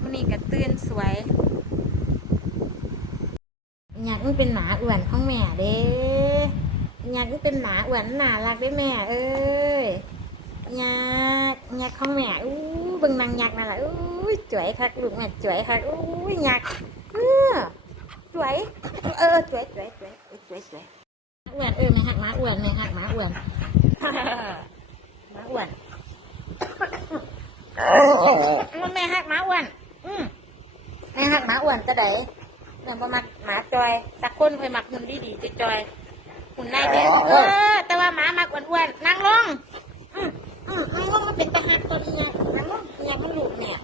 วันนี้ก็ตื่นสวยอยากมันเป็นหมาอ้วนของแม่เด้อยากมันเป็นหมาอ้วนน่ารักได้แม่เอ้ยอยากอยากของแม่อู้เบิ่งนางอยากนั่นแหละอู้ยสวยคักลูกแม่สวยคักอู้ยอยากเออสวยเออสวยสวยสวยเออสวยสวยอ้วนเออแม่หักหมาอ้วนแม่หักหมาอ้วนหมาอ้วน มันแม่หักหมาอ้วน อืมแม่หักหมาอ้วนจะไดเรื่องประมาณหมาจอยตะคนเคยมักหุ่นดีดีๆจอยๆหุ่นได้เนี่ยเออ แต่ว่าหมามักอ้วนๆนั่งลงอืมอืมนั่งลงมันเป็นตะหักตัวนี้นั่งลงเนี่ยมันหลุดเนี่ย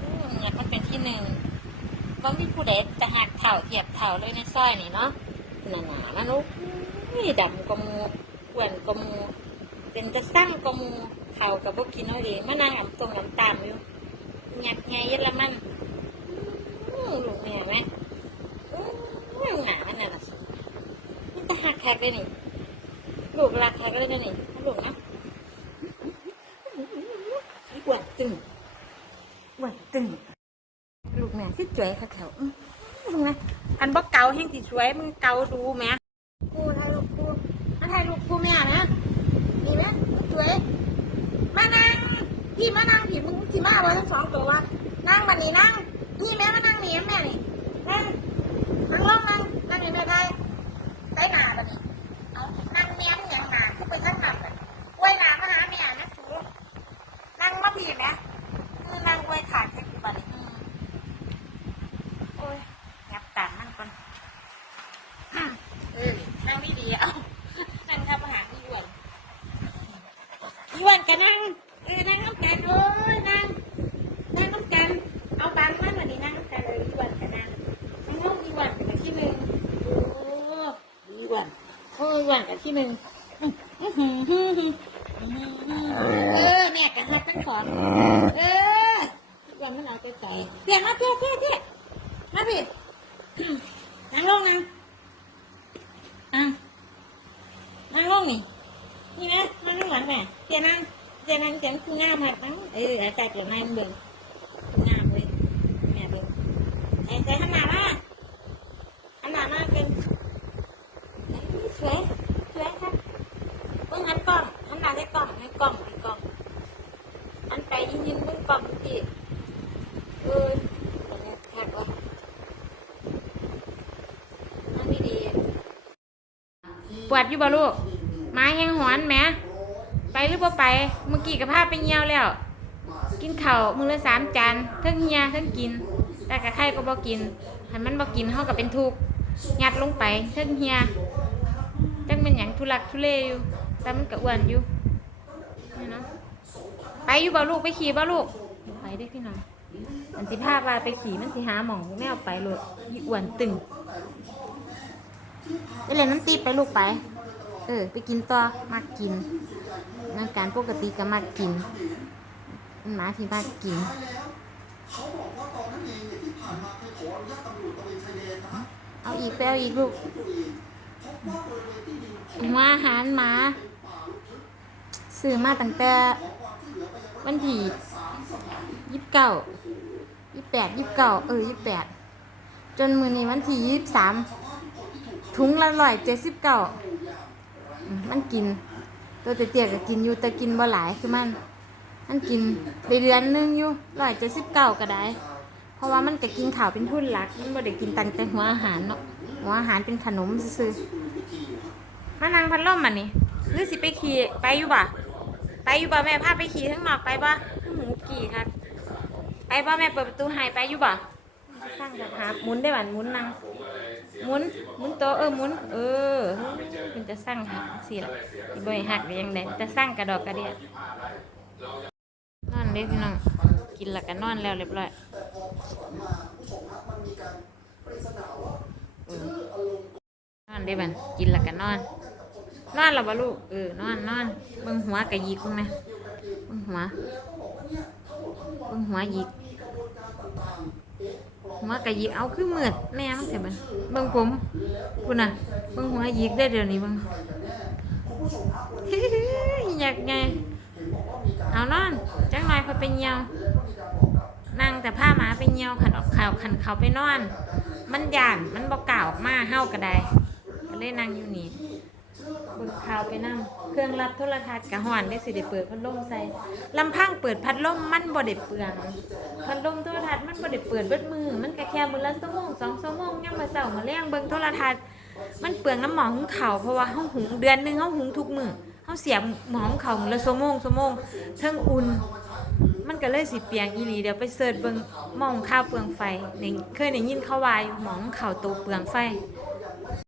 อืมเนี่ยมันเป็นที่หนึ่งบางที่ผู้ใดจะหักเถ่าเทียบเถ่าเลยในซอยนี่เนาะหนาๆนะนุ๊กนี่ดำกว่าหมูอ้วนกว่าหมู เป็นจะสร้างกว่าหมูเขากับพวกกินเอาเองมานั่งอ่ำตรงอ่ำตามอยู่หยักไงเยอะละมันลูกเนี่ไหมหนามันน่ะนะมันจะหักแขกเลยนี่ลูกรักแขกเลยนี่ลูกนะอ้วนตึงอ้วนตึงลูกแม่ที่จ่วยค่ะแถวลูกนะอันบ่เกาแห่งที่ช่วยมึงเกาดูแมกูถ่ายรูปกูมาถ่ายรูปกูแม่นะ นี่ไหมสวยมานั่ง พี่มานั่งพี่มึงสิมาบ่ทั้งสองตัววะนั่งบันนี้นั่งพี่แม่มานั่งนี่แม่นี่นั่งนั่งลงนั่งนั่งนี่แม่ได้ใส่หนาบันนี้เอานั่งเมียนอย่างหนาก็เป็นทั้งหนักเลยอวยหนามาหาแม่นะสูนั่งมาพี่แม่คือนั่งอวยขาดเช็ดอยู่บันนี้โอ้ยงับตามนั่งก่อนเออนั่งดีๆเอานั่งทำอาหารที่อ้วนอ้วนกันนั่งน้ำกันเอ้ยนั่งนั่งน้ำกัน เอาบางมันวันนี้นั่งน้ำกันเลยอ้วนกันนั่งนั่งห้องอีอ้วนกับที่หนึ่งโอ้อีอ้วน โอ้ยอ้วนกับที่หนึ่งอื้ออเออแม่กันฮัดทั้งสองเอออ้วนมันเอาใจใจเพี้ยมาเพี้ยเพี้ยเพี้ยมาพี่นั่งลงนั่งอะนั่งลงนี่นี่นะนั่งข้างหลังแม่เตียนั่งเตียนั่งเตียนคืองามหักนั่งเออแต่เดี๋ยวนายมันเบิ่งงามเลยแม่เบิ่งไอ้แต่ขนาดว่าขนาดว่าเป็นสวยสวยครับเบิ่งหันกล้องหันหน้าให้กล้องให้กล้องให้กล้องอันไปยิงยิงเบิ่งกล้องที่เออตรงนี้แคบว่ะนั่งดีๆ ปวดอยู่บ่ลูกไม้แห้งหอนแหมไปหรือบ่ไป เมื่อกี้กับพาไปเงียวแล้ว กินข้าวมื้อละสามจานเทั้งเฮียเทั้งกิน แต่กับใครก็บ่กินให้มันบ่กินเฮาก็เป็นทุกข์ยัดลงไปเทั้งเฮียจังเป็นหยังทุลักทุเลอยู่ แต่มันก็อ้วนอยู่นี่เนาะไปอยู่บ่ลูกไปขี่บ่ลูกไปได้อพี่น้องอันสิพาว่าไปขี่มันสิหาหม่องแม่เอาไปโลดอีอ้วนตึง ไปเล่นน้ำตีไปลูกไป เออ ไปกินต่อมากกินอาการปกติก็มากกินเป็นหมาที่มากกินเอาอีกไปเอาอีกลูกหัวอาหารหมาซื้อมาตั้งแต่วันที่ยี่สิบเก้ายี่สิบแปดยี่สิบเก้าเออยี่สิบแปดจนมือนี้วันที่ยี่สิบสาม ถุงละร้อยเจ็ดสิบเก้ามันกิน ตัวเตี้ยๆก็กินอยู่แต่กินบ่หลายคือมัน มันกินได้เดือนนึงอยู่ร้อยเจ็ดสิบเก้าก็ได้ เพราะว่ามันก็กินข้าวเป็นทุนหลัก มันบ่ได้กินตังแต่หัวอาหารเนาะ หัวอาหารเป็นขนมซื่อมานั่งพัดลมมันนี่หรือสิไปขี่ไปอยู่บ่ไปอยู่บ่แม่พาไปขี่ข้างนอกไปบ่ข้งหมูกี่ครับไปบ่แม่เปิดประตูให้ไปอยู่บ่สร้างแบบหาหมุนได้หวานหมุนนั่ง หมุนหมุนโตเออหมุน เออมันจะสร้างหักสิล่ะบ่ให้หักยังไงจะสร้างกระดอกกระเดียนอนเด้อพี่น้องกินแล้วก็นอนแล้วเรียบร้อยนอนได้บันกินแล้วก็นอนนอนแล้วบ่ลูกเออนอนนอนเบิ่งหัวกะยิกมั้งนะเบิ่งหัวเบิ่งหัวยิก หัวกะยิกเอาคือมืดแม่มันเถอะบันเบิ่งผมคุณน่ะเบิ่งหัวยิกได้เดี๋ยวนี้เบิ่งอยากไงเอานอนจังหน่อยายเขาไปเหี่ยวนั่งแต่ผ้าหมาไปเหี่ยวขันออกข่าวขันเขาไปนอน มันยานมันบอกกล่าวออกมาเฮาก็ไดก็เลยนั่งอยู่นี่เปิดข่าวไปนั่งเครื่องรับโทรทัศน์กะหอนได้สิได้เปิดพัดลมใส่ลำพังเปิดพัดลมมันบ่ได้เปลืองพัดลมโทรทัศน์มัน บ่ได้เปิดเบิดมือ มันก็แค่มื้อละชั่วโมงสองชั่วโมงยังมาเช้ามาแลงเบิ่งโทรทัศน์มันเปลืองน้ำหมองของเขาเพราะว่าเฮาหุงเดือนหนึงเฮาหุงทุกมื้อเฮาเสียหมองเขามื้อละชั่วโมงชั่วโมงเทิงอุ่น มันก็เลยสิเปียงอีหลีเดี๋ยวไปเสิร์ชเบิ่งหมองข้าวเปลืองไฟนี่เคยได้ยินเขาว่าอยู่หมองข้าวโตเปลืองไฟ